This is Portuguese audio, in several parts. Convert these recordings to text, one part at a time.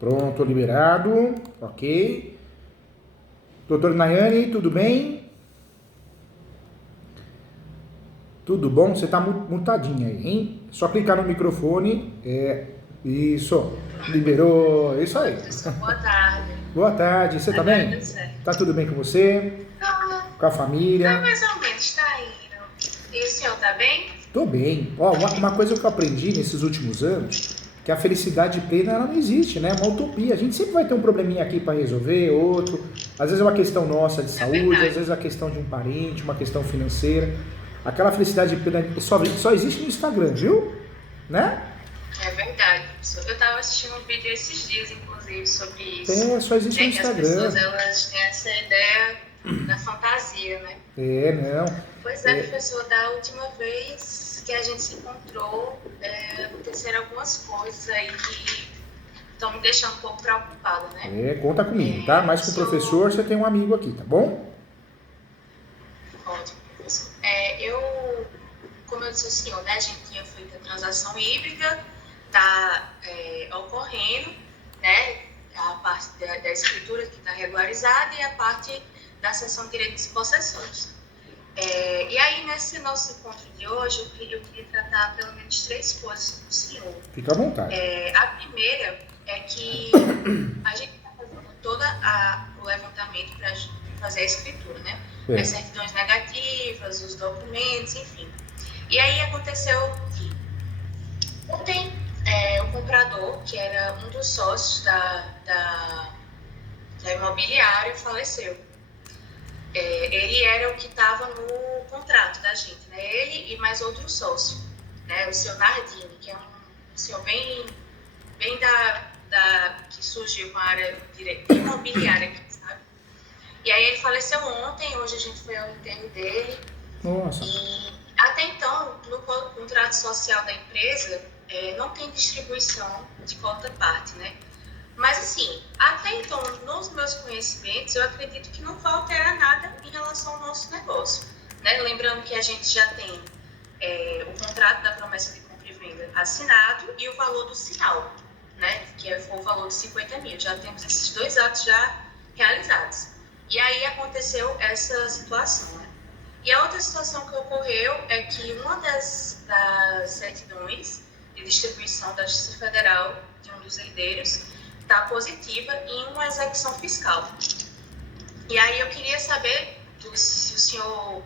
Pronto, liberado. Ok. Doutor Nayane, tudo bem? Tudo bom? Você tá mutadinha aí, hein? Só clicar no microfone. Isso. Liberou. Isso aí. Professor, boa tarde. Boa tarde. Você tá Agora bem? deu certo. Tá tudo bem com você? Com a Tá família? mais ou menos, tá indo. E o senhor tá bem? Tô bem. Ó, uma coisa que eu aprendi nesses últimos anos, que a felicidade plena ela não existe, né? É uma utopia. A gente sempre vai ter um probleminha aqui para resolver, outro. Às vezes é uma questão nossa de É saúde, às verdade. vezes é a questão de um parente, uma questão financeira. Aquela felicidade plena só existe no Instagram, viu? Né? É verdade, professor. Eu tava assistindo um vídeo esses dias, inclusive, sobre isso. Só existe no Né? Que as pessoas, Instagram. elas têm essa ideia da fantasia, né? Não. Pois é, professor, da última vez que a gente se encontrou, aconteceram algumas coisas aí que estão me deixando um pouco preocupada, né? Conta comigo, tá? Mais O que o senhor professor, você tem um amigo aqui, tá bom? Ótimo, professor. Como eu disse ao senhor, né, a gente tinha feito a transação híbrida, está ocorrendo, né, a parte da escritura que está regularizada e a parte da cessão de direitos e possessões. E aí, nesse nosso encontro de hoje, eu queria tratar pelo menos 3 coisas com o senhor. Fica à vontade. A primeira é que a gente está fazendo todo o levantamento para fazer a escritura, né? As certidões negativas, os documentos, enfim. E aí aconteceu que ontem o comprador, que era um dos sócios da imobiliária, faleceu. Ele era o que estava no contrato da gente, né? Ele e mais outro sócio, né? O seu Nardini, que é um senhor bem que surgiu com a área imobiliária aqui, sabe? E aí ele faleceu ontem, hoje a gente foi ao enterro dele. Nossa. E até então, no contrato social da empresa, não tem distribuição de cota parte, né? Mas assim, até então, nos meus conhecimentos, eu acredito que não vai alterar nada em relação ao nosso negócio, né? Lembrando que a gente já tem o contrato da promessa de compra e venda assinado e o valor do sinal, né? Que foi o valor de 50 mil. Já temos esses 2 atos já realizados. E aí aconteceu essa situação, né? E a outra situação que ocorreu é que uma das certidões de distribuição da Justiça Federal de um dos herdeiros está positiva em uma execução fiscal. E aí eu queria saber se o senhor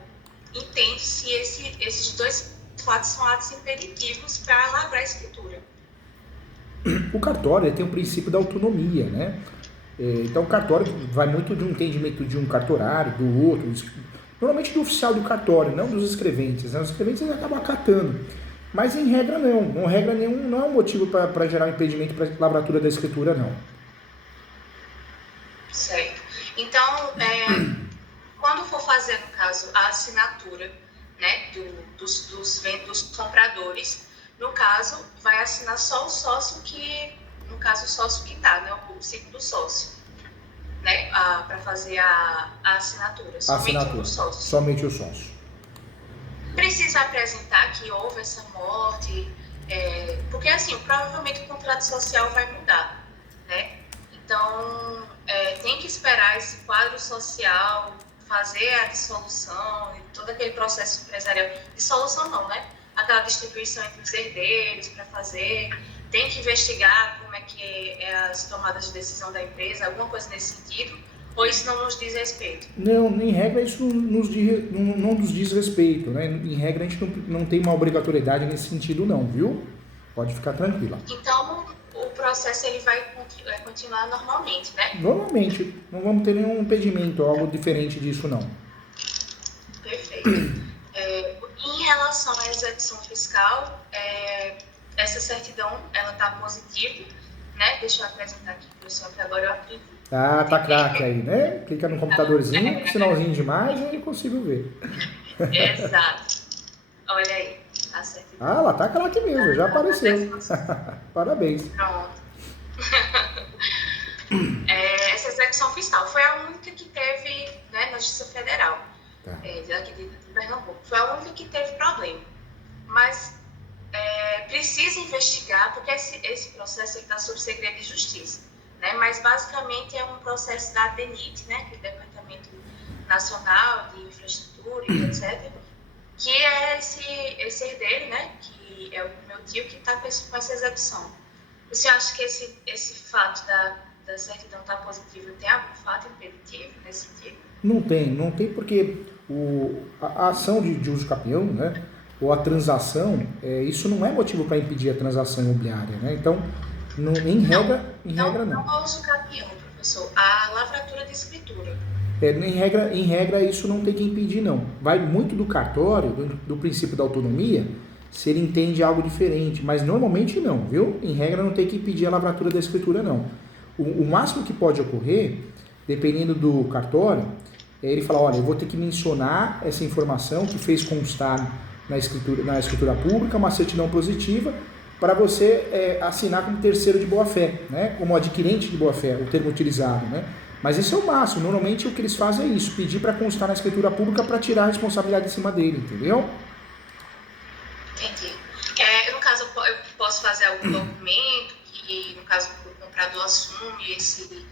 entende se esses 2 fatos são atos impeditivos para lavrar a escritura. O cartório tem o princípio da autonomia, né? Então o cartório vai muito de um entendimento de um cartorário, do outro, normalmente do oficial do cartório, não dos escreventes, né? Os escreventes acabam acatando, mas em regra não, regra nenhum, não é um motivo para gerar um impedimento para a lavratura da escritura, não. Certo. Então, quando for fazer, no caso, a assinatura, né, dos compradores, no caso, vai assinar só o sócio que, no caso, o sócio que está, né, o segundo sócio, né, para fazer a assinatura. Somente um dos sócios. Somente o sócio. Precisa apresentar que houve essa morte, porque, assim, provavelmente o contrato social vai mudar, né? Então, tem que esperar esse quadro social, fazer a dissolução, todo aquele processo empresarial. Dissolução não, né? Aquela distribuição entre os herdeiros para fazer. Tem que investigar como é que é as tomadas de decisão da empresa, alguma coisa nesse sentido, ou isso não nos diz respeito? Não, em regra isso não nos diz respeito, né? Em regra a gente não tem uma obrigatoriedade nesse sentido não, viu? Pode ficar tranquila. Então, o processo ele vai continuar normalmente, né? Normalmente, não vamos ter nenhum impedimento, algo diferente disso não. Perfeito. Em relação à execução fiscal, essa certidão, ela está positiva, né? Deixa eu apresentar aqui para o senhor, que agora eu acredito. Ah, tá craque aí, né? Clica no computadorzinho, sinalzinho de mais, e eu consigo ver. Exato. Olha aí, a certidão. Ah, ela tá craque mesmo, já apareceu. Parabéns. Pronto. Essa execução fiscal foi a única que teve, né, na Justiça Federal, aqui de Pernambuco. Foi a única que teve problema. Mas precisa investigar, porque esse processo está sob segredo de justiça. né? Mas basicamente é um processo da DENIT, né? Que é o Departamento Nacional de Infraestrutura e etc., que é esse herdeiro, né? Que é o meu tio que está com essa execução. Você acha que esse fato da certidão estar positiva tem algum fato impeditivo nesse sentido? Não tem porque a ação de uso capião, né, ou a transação, isso não é motivo para impedir a transação imobiliária, né? Então, em regra não. Não é o uso capião, professor, a lavratura de escritura. Em regra, isso não tem que impedir, não. Vai muito do cartório, do princípio da autonomia, se ele entende algo diferente, mas normalmente não, viu? Em regra, não tem que impedir a lavratura da escritura, não. O máximo que pode ocorrer, dependendo do cartório, é ele falar, olha, eu vou ter que mencionar essa informação que fez constar na escritura pública, uma certidão positiva, para você assinar como terceiro de boa-fé, né? Como adquirente de boa-fé, o termo utilizado, né? Mas esse é o máximo. Normalmente o que eles fazem é isso, pedir para constar na escritura pública para tirar a responsabilidade em cima dele, entendeu? Entendi. No caso, eu posso fazer algum documento que, no caso, o comprador assume esse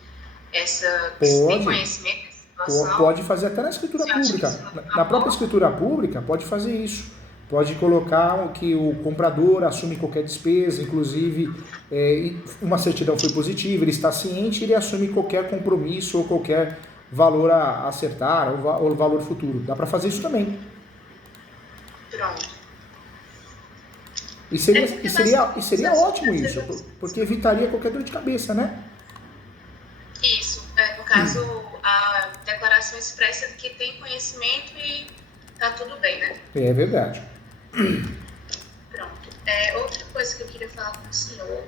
conhecimento dessa situação? Pode fazer até na escritura pública. Na própria escritura pública, pode fazer isso. Pode colocar que o comprador assume qualquer despesa, inclusive uma certidão foi positiva, ele está ciente, ele assume qualquer compromisso ou qualquer valor a acertar ou valor futuro. Dá para fazer isso também. Pronto. E seria ótimo isso, porque evitaria qualquer dor de cabeça, né? Isso. No caso, a declaração expressa que tem conhecimento e tá tudo bem, né? É verdade. Pronto. Outra coisa que eu queria falar com o senhor,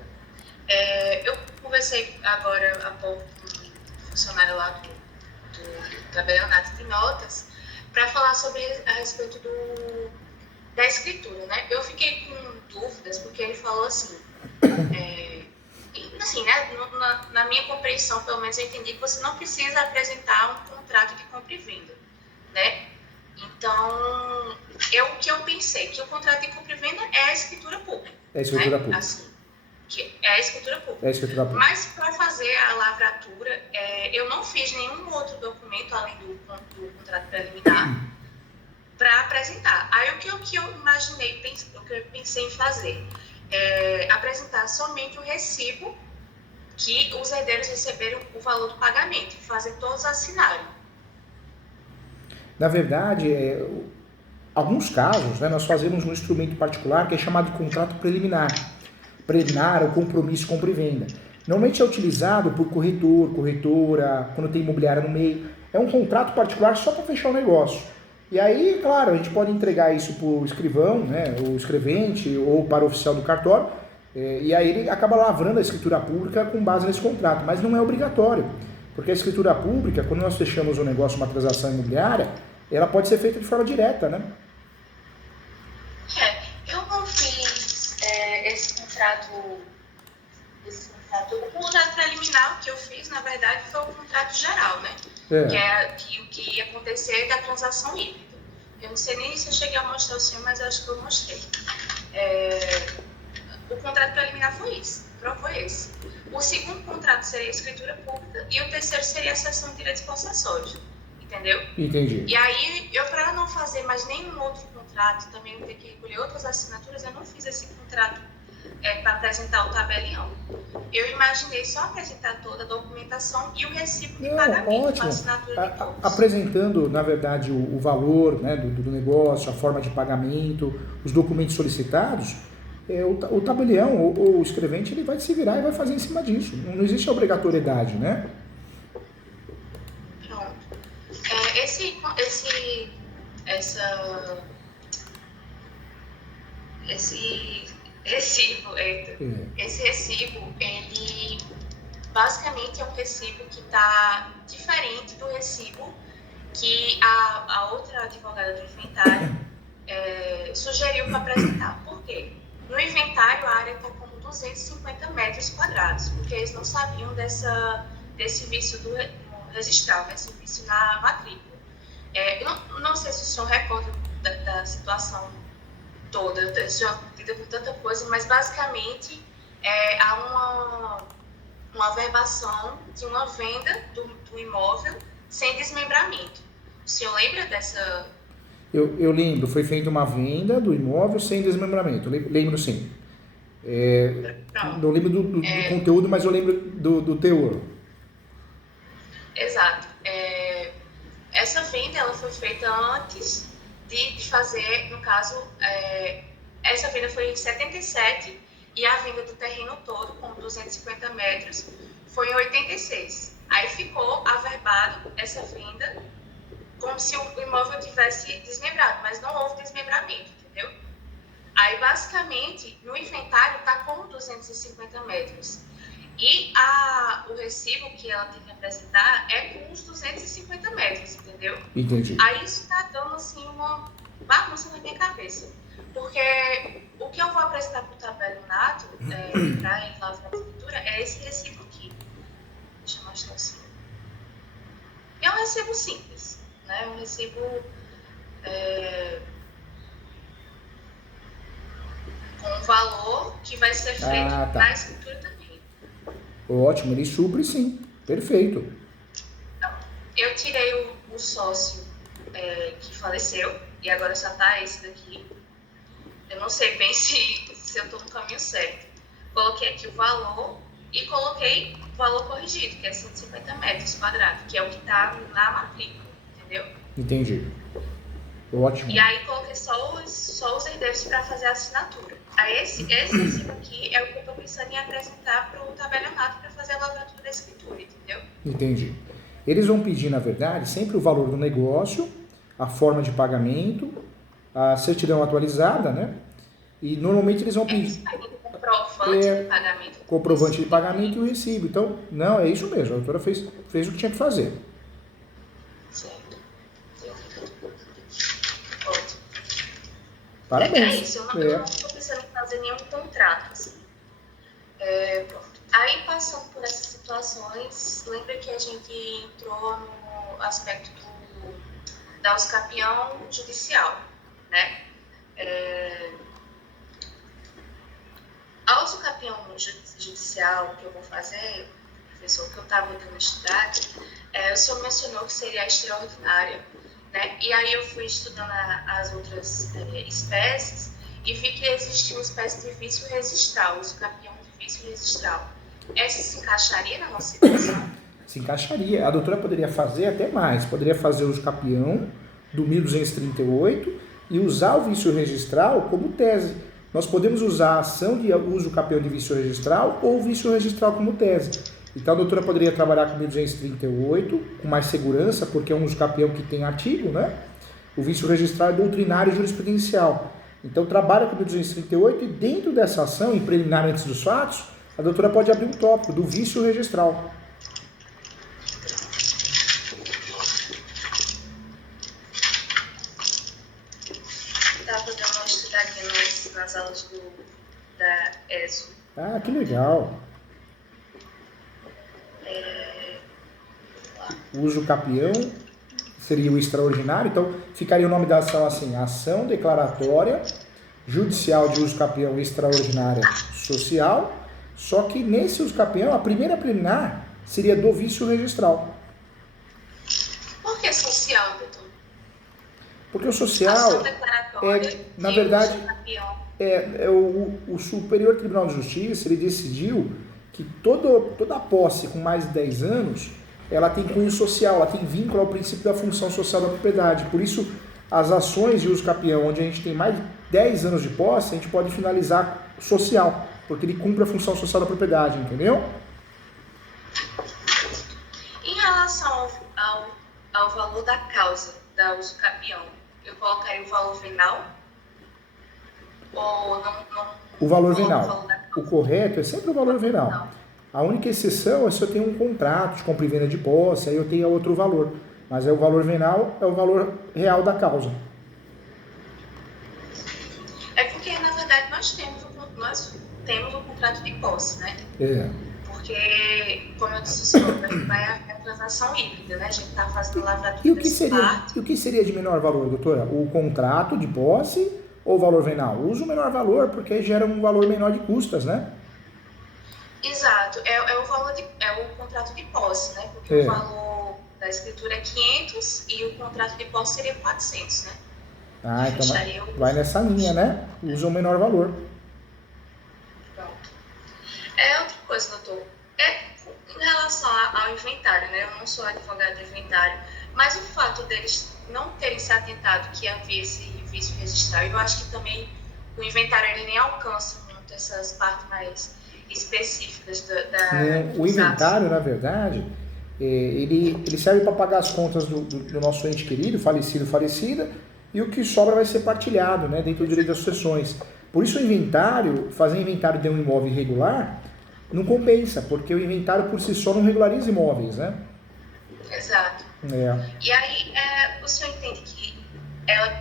eu conversei agora há pouco com um funcionário lá do tabelionato de notas para falar a respeito da escritura, né? Eu fiquei com dúvidas porque ele falou assim, assim, né? Na minha compreensão, pelo menos eu entendi que você não precisa apresentar um contrato de compra e venda, né? Então, o que eu pensei, que o contrato de compra e venda é a escritura pública. É a escritura pública. Assim, é a escritura pública. É a escritura pública. Mas para fazer a lavratura, eu não fiz nenhum outro documento além do contrato preliminar para apresentar. Aí o que eu imaginei, o que eu pensei em fazer, apresentar somente o recibo que os herdeiros receberam o valor do pagamento, fazer todos assinarem. Na verdade, alguns casos, né, nós fazemos um instrumento particular que é chamado de contrato preliminar. Preliminar ou compromisso compra e venda. Normalmente é utilizado por corretor, corretora, quando tem imobiliária no meio. É um contrato particular só para fechar o negócio. E aí, claro, a gente pode entregar isso para o escrivão, né, o escrevente ou para o oficial do cartório, e aí ele acaba lavrando a escritura pública com base nesse contrato, mas não é obrigatório. Porque a escritura pública, quando nós fechamos um negócio, uma transação imobiliária, ela pode ser feita de forma direta, né? Eu não fiz esse contrato. O contrato preliminar que eu fiz, na verdade, foi o contrato geral, né? Que ia acontecer da transação híbrida. Eu não sei nem se eu cheguei a mostrar o senhor, mas eu acho que eu mostrei. O contrato preliminar foi isso, foi esse. O segundo contrato seria a escritura pública e o terceiro seria a cessão de direitos possessórios, entendeu? Entendi. E aí, para não fazer mais nenhum outro contrato, também ter que recolher outras assinaturas, eu não fiz esse contrato para apresentar o tabelião. Eu imaginei só apresentar toda a documentação e o recibo de pagamento, com a assinatura de todos. Apresentando, na verdade, o valor, né, do negócio, a forma de pagamento, os documentos solicitados, o tabelião ou o escrevente ele vai se virar e vai fazer em cima disso. Não existe obrigatoriedade, né? Pronto. Esse recibo, ele basicamente é um recibo que está diferente do recibo que a outra advogada do inventário sugeriu para apresentar. Por quê? No inventário, a área está com 250 metros quadrados, porque eles não sabiam desse vício registral, desse vício na matrícula. Não sei se o senhor recorda da situação toda, eu já lida com tanta coisa, mas basicamente há uma averbação de uma venda do imóvel sem desmembramento. O senhor lembra dessa... Eu lembro, foi feita uma venda do imóvel sem desmembramento. Lembro sim. Não lembro do conteúdo, mas eu lembro do teor. Exato. Essa venda ela foi feita antes de fazer, no caso, essa venda foi em 77 e a venda do terreno todo, com 250 metros, foi em 86. Aí ficou averbado essa venda como se o imóvel tivesse desmembrado, mas não houve desmembramento, entendeu? Aí, basicamente, no inventário está com 250 metros. E o recibo que ela tem que apresentar é com os 250 metros, entendeu? Entendi. Aí isso está dando, assim, uma bagunça na minha cabeça. Porque o que eu vou apresentar para o tabelionato, para ele lá na escritura, é esse recibo aqui. Deixa eu mostrar assim. É um recibo simples, né? Um recibo com um valor que vai ser feito na escritura também. Ótimo, ele supre sim. Perfeito. Então, eu tirei o sócio que faleceu e agora só está esse daqui. Eu não sei bem se eu estou no caminho certo. Coloquei aqui o valor e coloquei o valor corrigido, que é 150 metros quadrados, que é o que está na matrícula, entendeu? Entendi. Ótimo. E aí coloquei só os herdeiros para fazer a assinatura. Aí esse recibo aqui é o que eu estou pensando em apresentar para o tabelionato para fazer a lavratura da escritura, entendeu? Entendi. Eles vão pedir, na verdade, sempre o valor do negócio, a forma de pagamento, a certidão atualizada, né? E normalmente eles vão pedir comprovante de pagamento. Comprovante de pagamento e o recibo. Então, não, é isso mesmo. A doutora fez o que tinha que fazer. Certo. Ótimo. Parabéns. É isso. Eu não estou pensando em fazer nenhum contrato, assim. Pronto. Aí, passando por essas situações, lembra que a gente entrou no aspecto da usucapião judicial, né? A usucapião judicial que eu vou fazer, professor, que eu estava tentando estudar, o senhor mencionou que seria extraordinária, né? E aí eu fui estudando as outras espécies e vi que existia uma espécie de vício registral, usucapião de vício registral. Essa se encaixaria na nossa situação? Se encaixaria. A doutora poderia fazer até mais. Poderia fazer o usucapião do 1238 e usar o vício registral como tese. Nós podemos usar a ação de uso capião de vício registral ou o vício registral como tese. Então a doutora poderia trabalhar com 1238 com mais segurança, porque é um uso capião que tem artigo, né? O vício registral é doutrinário e jurisprudencial. Então trabalha com 1238 e dentro dessa ação, em preliminar antes dos fatos, a doutora pode abrir um tópico do vício registral. Estava dando uma estudadinha nas aulas da ESO. Ah, que legal. O uso capião seria o extraordinário, então ficaria o nome da ação assim, ação declaratória judicial de uso capião extraordinária social, só que nesse uso capião, a primeira preliminar seria do vício registral. Por que social, doutor? Porque o social na verdade, o Superior Tribunal de Justiça, ele decidiu que toda posse com mais de 10 anos, ela tem cunho social, ela tem vínculo ao princípio da função social da propriedade. Por isso, as ações de uso capião, onde a gente tem mais de 10 anos de posse, a gente pode finalizar social, porque ele cumpre a função social da propriedade, entendeu? Em relação ao valor da causa da uso capião, eu colocaria o valor venal? Ou não o valor venal. O correto é sempre o valor venal. Não. A única exceção é se eu tenho um contrato de compra e venda de posse, aí eu tenho outro valor. Mas o valor venal é o valor real da causa. É porque, na verdade, nós temos um contrato de posse, né? Porque, como eu disse, vai haver a transação híbrida, né? A gente está fazendo lavratura e o que seria de menor valor, doutora? O contrato de posse ou o valor venal? Usa o menor valor, porque gera um valor menor de custas, né? Exato. é o valor é o contrato de posse, né? Porque o valor da escritura é 500 e o contrato de posse seria 400, né? Ah, então vai nessa linha, né? Usa o menor valor. Pronto. Outra coisa, doutor. Em relação ao inventário, né? Eu não sou advogada de inventário, mas o fato deles não terem se atentado que havia esse vício registral, eu acho que também o inventário ele nem alcança muito essas partes mais específicas o inventário, na verdade, ele serve para pagar as contas do nosso ente querido, falecido, falecida, e o que sobra vai ser partilhado, né, dentro do direito das sucessões. Por isso o inventário, fazer inventário de um imóvel irregular, não compensa, porque o inventário por si só não regulariza imóveis, né? Exato. E aí, o senhor entende que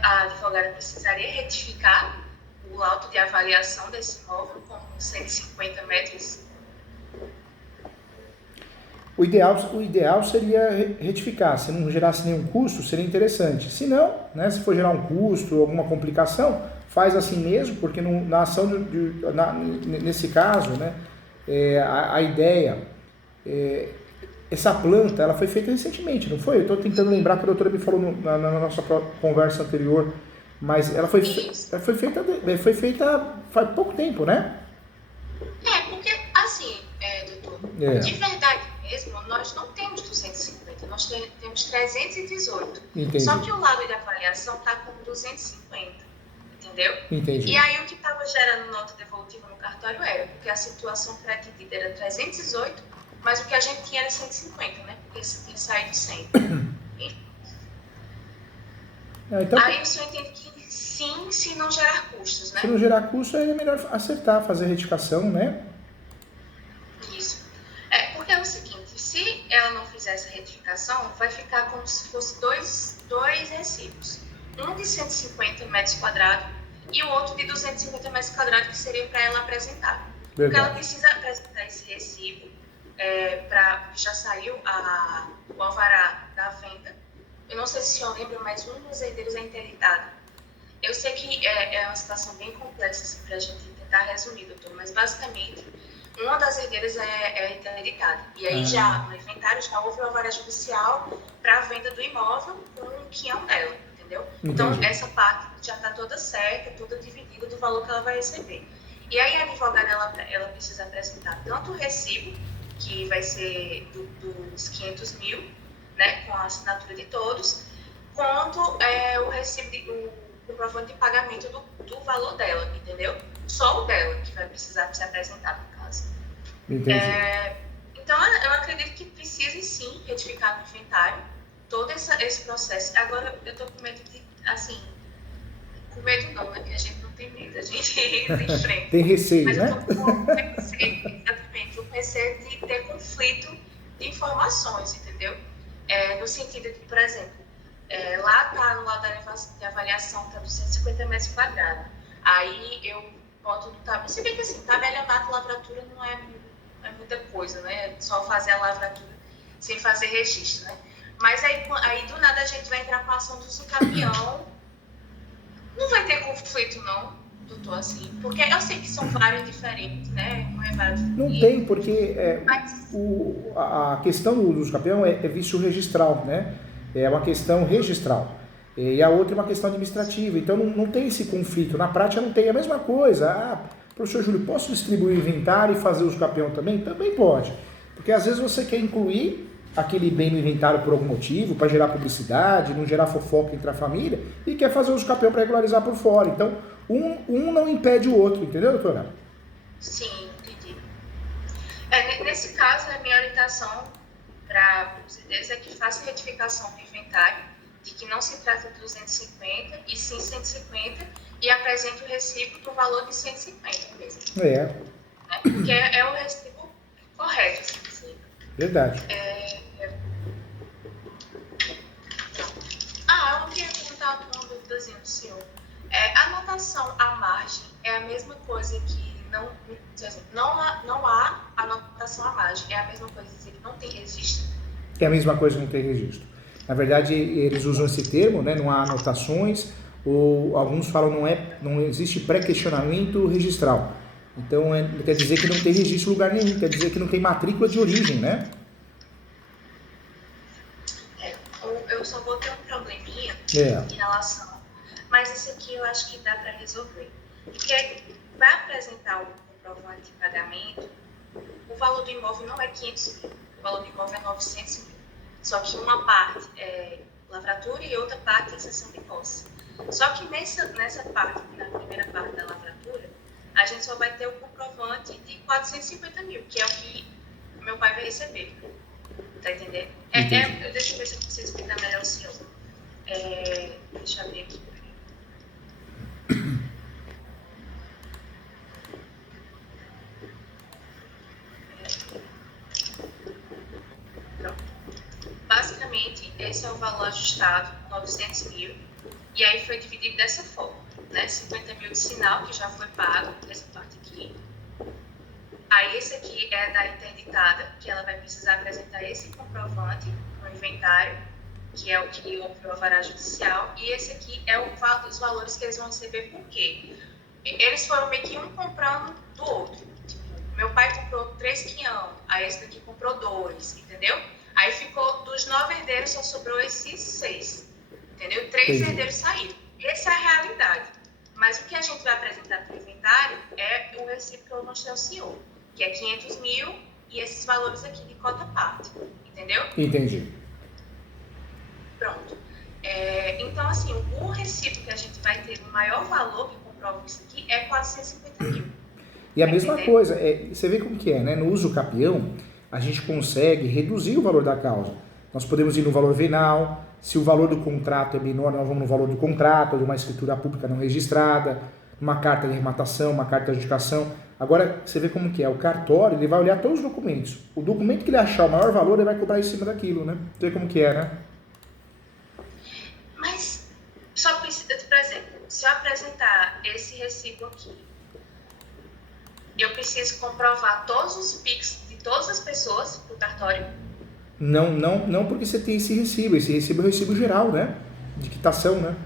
a advogada precisaria retificar o laudo de avaliação desse imóvel com 150 metros? O ideal seria retificar. Se não gerasse nenhum custo, seria interessante. Se não, né, se for gerar um custo, alguma complicação, faz assim mesmo, porque na ação, nesse caso, né, a ideia, essa planta, ela foi feita recentemente, não foi? Eu estou tentando lembrar que a doutora me falou na nossa conversa anterior, mas ela foi feita faz pouco tempo, né? Porque, assim, doutor, de verdade mesmo, nós não temos 250, nós temos 318. Entendi. Só que o laudo de avaliação está com 250, entendeu? Entendi. E aí o que estava gerando nota devolutiva no cartório era, porque a situação pretendida era 318, mas o que a gente tinha era 150, né? Porque tinha saído 100. Então, aí o senhor entende que sim, se não gerar custos, né? Se não gerar custos, aí é melhor acertar, fazer retificação, né? Isso. Porque é o seguinte, se ela não fizer essa retificação, vai ficar como se fosse dois recibos. Um de 150 metros quadrados e o outro de 250 metros quadrados, que seria para ela apresentar. Verdade. Porque ela precisa apresentar esse recibo, já saiu o alvará da venda. Eu não sei se o senhor lembra, mas um dos herdeiros é interditado. Eu sei que é uma situação bem complexa assim, para a gente tentar resumir, doutor, mas basicamente uma das herdeiras é interditada. E aí já no inventário já houve o alvará judicial para a venda do imóvel com o quinhão dela, entendeu? Entendi. Então essa parte já está toda certa, toda dividida do valor que ela vai receber. E aí a advogada ela precisa apresentar tanto o recibo, que vai ser dos 500 mil, né, com a assinatura de todos, quanto o recibo, o comprovante de pagamento do valor dela, entendeu? Só o dela que vai precisar se apresentar no caso. Entendi. Então eu acredito que precise sim retificar no inventário todo esse processo. Agora eu estou com medo de, assim, com medo não, né? Porque a gente não tem medo, a gente enfrenta. Tem receio, mas né? Eu estou com receio, exatamente, o receio de ter conflito de informações, entendeu? No sentido de, por exemplo, lá está no laudo de avaliação, está 250 metros quadrados. Aí eu boto no tabela. Se bem que assim, tabelionato, lavratura não é muita coisa, né? É só fazer a lavratura sem fazer registro, né? Mas aí do nada a gente vai entrar com a ação do usucapião. Não vai ter conflito, não, doutor, assim. Porque eu sei que são vários diferentes, né? Não tem, porque a questão do usucapião é vício registral, né? É uma questão registral. E a outra é uma questão administrativa. Então não tem esse conflito. Na prática não tem a mesma coisa. Professor Júlio, posso distribuir o inventário e fazer usucapião também? Também pode. Porque às vezes você quer incluir aquele bem no inventário por algum motivo, para gerar publicidade, não gerar fofoca entre a família, e quer fazer usucapião para regularizar por fora. Então, um não impede o outro, entendeu, doutora? Sim, entendi. Nesse caso, a minha orientação para os herdeiros é que faça retificação do inventário, de que não se trata de 250, e sim 150, e apresente o recibo do valor de 150 mesmo. Porque é o recibo correto, assim. Verdade. Eu queria perguntar uma dúvidazinha do senhor. A anotação à margem é a mesma coisa que não há anotação à margem, é a mesma coisa que não tem registro? É a mesma coisa que não tem registro. Na verdade, eles usam esse termo, né? Não há anotações, ou alguns falam não existe pré-questionamento registral. Então, quer dizer que não tem registro em lugar nenhum, quer dizer que não tem matrícula de origem, né? Eu só vou ter um probleminha É. em relação, mas esse aqui eu acho que dá para resolver. Porque vai apresentar o comprovante de pagamento, o valor do imóvel não é 500 mil, o valor do imóvel é 900 mil. Só que uma parte é lavratura e outra parte é cessão de posse. Só que nessa parte, na primeira parte da lavratura, a gente só vai ter o comprovante de 450 mil, que é o que meu pai vai receber. Tá entendendo? Deixa eu ver se eu consigo explicar melhor o senhor. Deixa eu abrir aqui. Pronto. Basicamente, esse é o valor ajustado, 900 mil, e aí foi dividido dessa forma, né? 50 mil de sinal, que já foi pago, essa parte aqui. Aí esse aqui é da interditada, que ela vai precisar apresentar esse comprovante no inventário, que é o que houve o alvará judicial, e esse aqui é os valores que eles vão receber, por quê? Eles foram meio que um comprando do outro. Tipo, meu pai comprou 3 quinhão, aí esse daqui comprou 2, entendeu? Aí ficou, dos 9 herdeiros, só sobrou esses 6, entendeu? 3 herdeiros saíram. Essa é a realidade. Mas o que a gente vai apresentar para o inventário é o recibo que eu mostrei ao senhor, que é 500 mil e esses valores aqui de cota parte, entendeu? Entendi. Pronto. Então, assim, o recibo que a gente vai ter no maior valor que comprova isso aqui é 450 mil. E a mesma coisa, você vê como que é, né? No uso capião, a gente consegue reduzir o valor da causa. Nós podemos ir no valor venal, se o valor do contrato é menor, nós vamos no valor do contrato, de uma escritura pública não registrada, uma carta de arrematação, uma carta de adjudicação. Agora, você vê como que é, o cartório, ele vai olhar todos os documentos. O documento que ele achar o maior valor, ele vai cobrar em cima daquilo, né? Você vê como que é, né? Mas, só por exemplo, se eu apresentar esse recibo aqui, eu preciso comprovar todos os PIX de todas as pessoas para o cartório? Não porque você tem esse recibo. Esse recibo é o recibo geral, né? De quitação, né?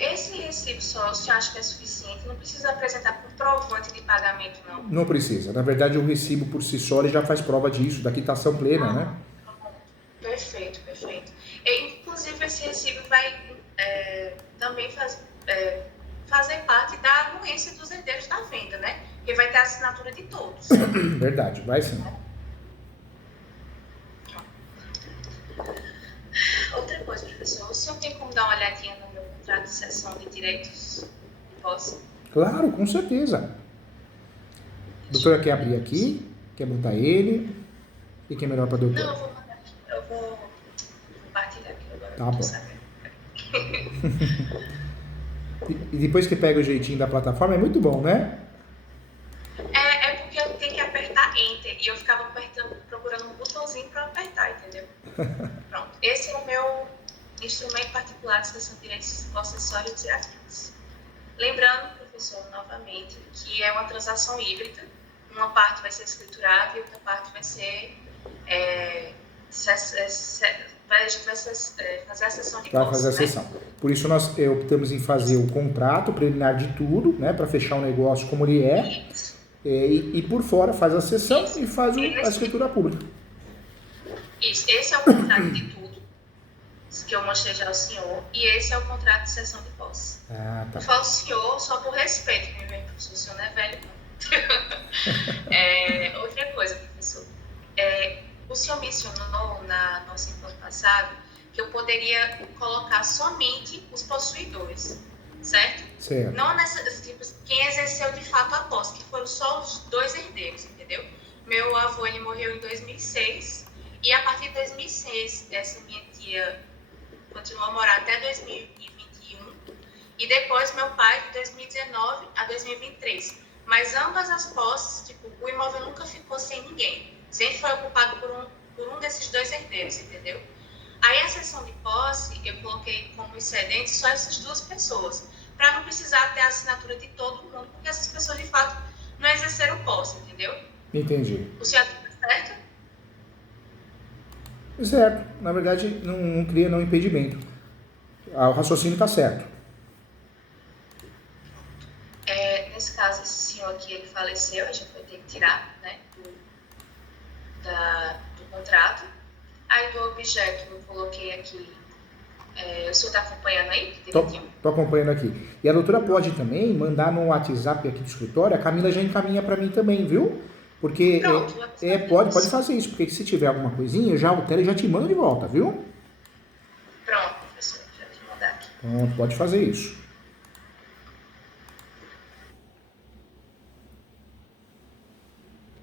Esse recibo só, o senhor acha que é suficiente? Não precisa apresentar comprovante de pagamento, não? Não precisa. Na verdade, o recibo por si só ele já faz prova disso, da quitação plena, né? Perfeito. Inclusive, esse recibo vai também fazer parte da anuência dos herdeiros da venda, né? Porque vai ter a assinatura de todos. Verdade, vai sim. Outra coisa, professor, o senhor tem como dar uma olhadinha no meu contrato de cessão de direitos de posse? Claro, com certeza. A doutora quer abrir aqui, quer botar ele. O que é melhor para a doutora? Não, eu vou mandar aqui. Eu vou compartilhar aqui agora. Tá bom. E depois que pega o jeitinho da plataforma, é muito bom, né? É porque eu tenho que apertar Enter e eu ficava procurando um botãozinho para apertar, entendeu? Pronto. Esse é o meu instrumento particular de cessão de direitos possessórios e afins. Lembrando, professor, novamente, que é uma transação híbrida. Uma parte vai ser escriturada e outra parte vai ser a gente vai fazer a sessão de posse. Vai fazer a sessão. Por isso nós optamos em fazer o contrato preliminar de tudo, né, para fechar o negócio como ele é. E por fora faz a sessão e faz a escritura pública. Isso. Esse é o contrato de tudo que eu mostrei já ao senhor e esse é o contrato de cessão de posse. Ah, tá. Eu falo senhor só por respeito, me vem, professor, o senhor não é velho, não. Outra coisa, professor. O senhor mencionou na nossa encontro passado que eu poderia colocar somente os possuidores, certo? Certo. Não quem exerceu de fato a posse, que foram só os 2 herdeiros, entendeu? Meu avô, ele morreu em 2006 e a partir de 2006, essa minha tia continuou a morar até 2021 e depois meu pai de 2019 a 2023. Mas ambas as posses, tipo, o imóvel nunca ficou sem ninguém. Sempre foi ocupado por um desses 2 herdeiros, entendeu? Aí a sessão de posse, eu coloquei como excedente só essas 2 pessoas, para não precisar ter a assinatura de todo mundo, porque essas pessoas, de fato, não exerceram posse, entendeu? Entendi. O senhor está certo? Certo. Na verdade, não cria nenhum impedimento. O raciocínio está certo. que ele faleceu, a gente vai ter que tirar, né, do contrato. Aí do objeto eu coloquei aqui, o senhor está acompanhando aí? Tô acompanhando aqui. E a doutora pode também mandar no WhatsApp aqui do escritório, a Camila já encaminha para mim também, viu? Porque Pronto, pode fazer isso, porque se tiver alguma coisinha, eu já altero e já te mando de volta, viu? Pronto, professor, já te mandar aqui. Pronto, pode fazer isso.